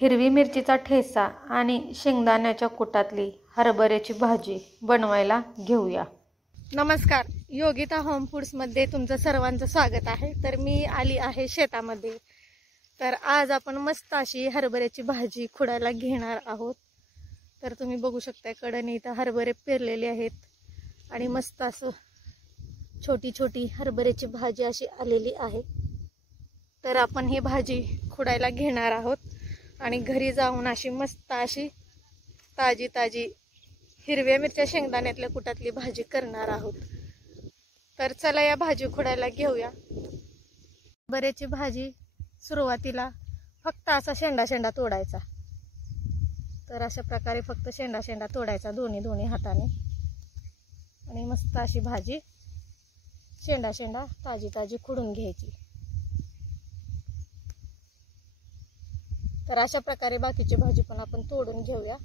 हिरवी मिरचीचा ठेचा आणि शेंगदाण्याच्या कुटातली हरभऱ्याची भाजी बनवायला घेऊया। नमस्कार, योगिता होम फूड्समध्ये तुमचं सर्वांचं स्वागत आहे। तर मी आली आहे शेतामध्ये। तर आज आपण मस्त अशी हरभऱ्याची भाजी खुडायला घेणार आहोत। तर तुम्ही बघू शकता कडेने इथं हरभरे पेरलेले आहेत आणि मस्त असं छोटी छोटी हरभऱ्याची भाजी अशी आलेली आहे। तर आपण ही भाजी खुडायला घेणार आहोत आणि घरी जाऊन अशी मस्त अशी ताजी ताजी हिरव्या मिरच्या शेंगदाण्यातल्या कुटातली भाजी करणार आहोत। तर चला या भाजी खुडायला घेऊया। हरभऱ्याची भाजी सुरुवातीला फक्त असा शेंडा शेंडा तोडायचा। तर अशा प्रकारे फक्त शेंडा शेंडा तोडायचा दोन्ही हाताने आणि मस्त अशी भाजी शेंडा शेंडा ताजी ताजी खुडून घ्यायची। तर अशा प्रकारे बाकीची भाजी पण आपण तोडून घेऊया।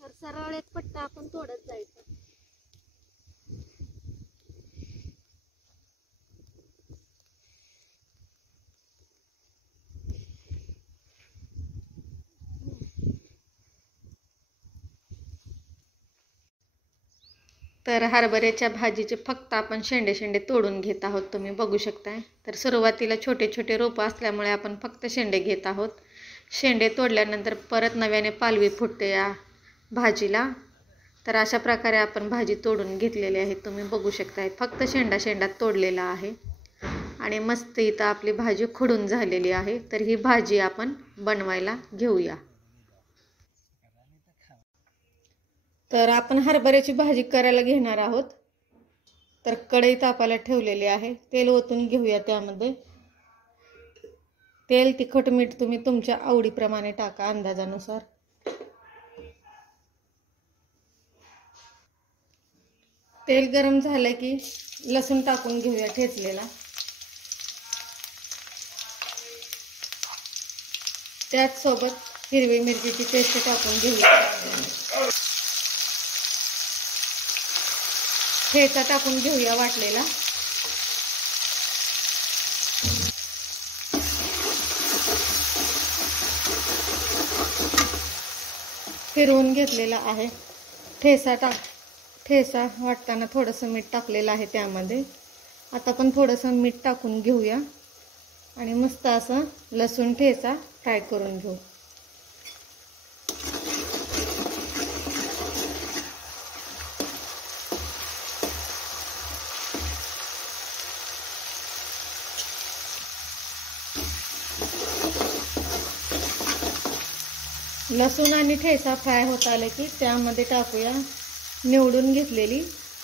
तर सरळ एक पट्टा आपण तोडत जायचं। तर हरभऱ्याच्या भाजीचे फक्त आपण शेंडे शेंडे तोडून घेत आहोत, तुम्ही बघू शकताय। तर सुरुवातीला छोटे छोटे रोपं असल्यामुळे आपण फक्त शेंडे घेत आहोत। शेंडे तोडल्यानंतर परत नव्याने पालवी फुटते या भाजीला। तर अशा प्रकारे आपण भाजी तोडून घेतलेली आहे, तुम्ही बघू शकताय। फक्त शेंडा शेंडा तोडलेला आहे आणि मस्त इथं आपली भाजी खुडून झालेली आहे। तर ही भाजी आपण बनवायला घेऊया। तर आपण हरभऱ्याची भाजी करायला घेणार आहोत। तर कढई तापायला ठेवलेली आहे, तेल ओतून घेऊया। त्यामध्ये तेल, तिखट, मीठ तुम्ही तुमच्या आवडीप्रमाणे टाका, अंदाजानुसार। तेल गरम झालं की लसूण टाकून घेऊया ठेचलेला। त्याच सोबत हिरवी मिरचीची पेस्ट टाकून घेऊया। ठेचा टाकून घेऊया वाटलेला। फिरवून घेतलेला आहे। ठेचा वाटताना थोडंसं मीठ टाकलेलं आहे त्यामध्ये। आता पण थोडंसं मीठ टाकून घेऊया आणि मस्त असं लसूण ठेचा फ्राय करून घेऊ। लसूण आणि ठेचा फ्राय होत आले की त्यामध्ये टाकूया निवडून घेतलेली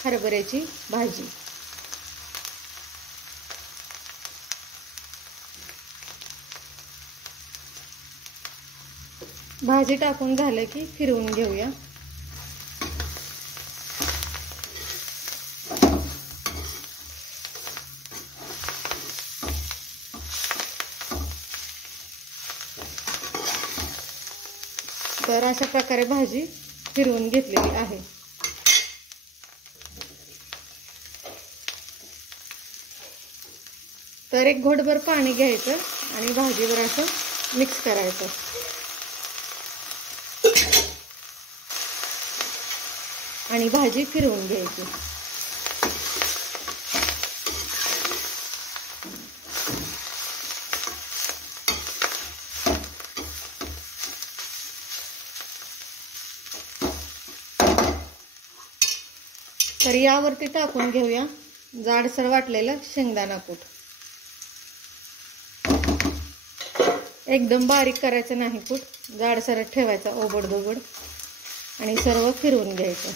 हरभऱ्याची भाजी। भाजी टाकून झालं की फिरवून घेऊया। तर अशा प्रकारे भाजी फिरवून घेतलेली आहे। तर एक घोटभर पाणी घ्यायचं आणि भाजीवर असं मिक्स करायचं आणि भाजी फिरवून घ्यायची। तर यावरती टाकून घेऊया जाडसर वाटलेलं शेंगदाणा कूट। एकदम बारीक करायचं नाही कूट, जाडसर ठेवायचा ओबडधोबड आणि सर्व फिरवून घ्यायचं।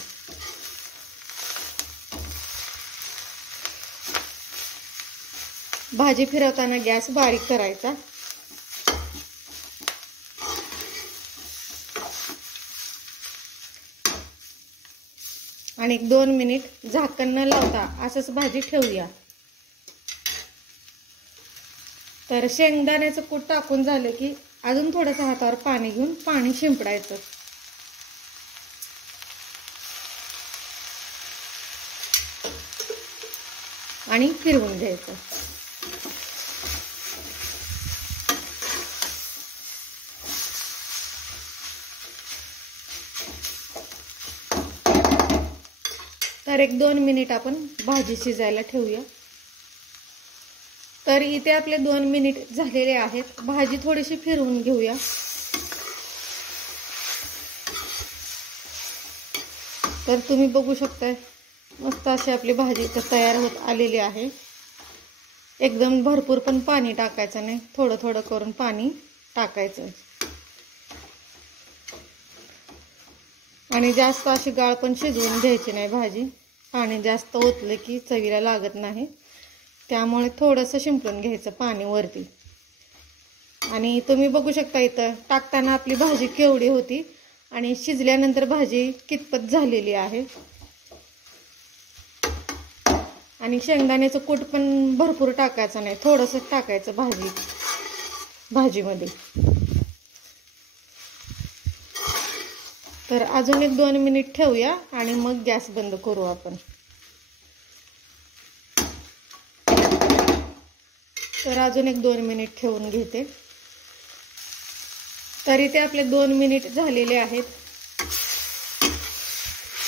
भाजी फिरवताना गॅस बारीक करायचा आणि 2 मिनिट झाकण न लावता असंच भाजी ठेवूया। तर शेंगदाण्याचं कूट टाकून झालं की अजून थोडंसं हातावर पाणी घेऊन पाणी शिंपडायचं आणि फिरवून घ्यायचं. तर 1-2 मिनिट आपण भाजी शिजायला ठेवूया. तर इथे आपले 2 मिनिट झालेले आहेत. भाजी थोडीशी फिरवून घेऊया. तर तुम्ही बघू शकताय मस्त अशी आपली भाजी तयार होत आलेली आहे. एकदम भरपूर पण पाणी टाकायचं नाही, थोडं थोडं करून पाणी टाकायचं. आणि जास्त अशी गाळ पण शिजवून घ्यायची नाही भाजी. पाणी जास्त ओतलं की चवीला लागत नाही, त्यामुळे थोडंसं शिंपडून घ्यायचं पाणी वरती. आणि तुम्ही बघू शकता इथं टाकताना आपली भाजी केवढी होती आणि शिजल्यानंतर भाजी कितपत झालेली आहे. आणि शेंगदाण्याचं कूट पण भरपूर टाकायचं नाही, थोडंसं टाकायचं भाजीमध्ये. तर अजून 1-2 मिनिट ठेवूया आणि मग गॅस बंद करू आपण. तर अजून 1-2 मिनिट ठेवून घेते. तरी ते आपले 2 मिनिट झालेले आहेत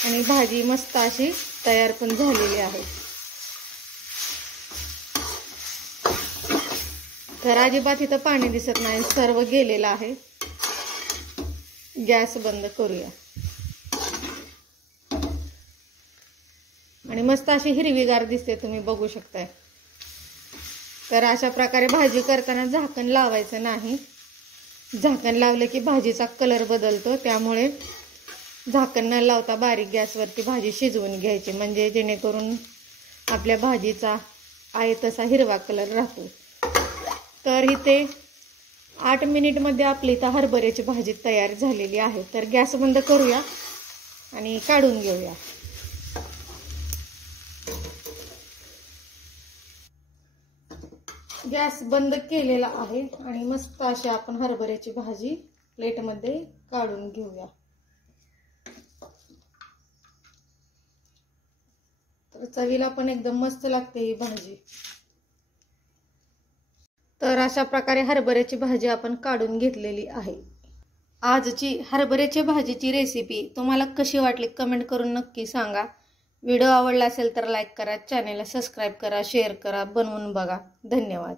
आणि भाजी मस्त अशी तयार पण झालेली आहे. तर अजिबात इथं पाणी दिसत नाही, सर्व गेलेलं आहे. गॅस बंद करूया. आणि मस्त अशी हिरवीगार दिसते, तुम्ही बघू शकताय. तर अशा प्रकारे भाजी करताना झाकण लावायचं नाही. झाकण लावलं की भाजीचा कलर बदलतो, त्यामुळे झाकण न लावता बारीक गॅसवरती भाजी शिजवून घ्यायची, म्हणजे जेणेकरून आपल्या भाजीचा आहे तसा हिरवा कलर राहतो. तर इथे 8 मिनिटमध्ये आपली इथं हरभऱ्याची भाजी तयार झालेली आहे. तर गॅस बंद करूया आणि काढून घेऊया. गॅस बंद केलेला आहे आणि मस्त अशी आपण हरभऱ्याची भाजी प्लेटमध्ये काढून घेऊया. तर चवीला पण एकदम मस्त लागते ही भाजी. तर अशा प्रकारे हरभऱ्याची भाजी आपण काढून घेतलेली आहे. आजची हरभऱ्याची भाजीची रेसिपी तुम्हाला कशी वाटली कमेंट करून नक्की सांगा. व्हिडिओ आवडला असेल तर लाईक करा, चॅनेलला सबस्क्राईब करा, शेअर करा, बनवून बघा. धन्यवाद.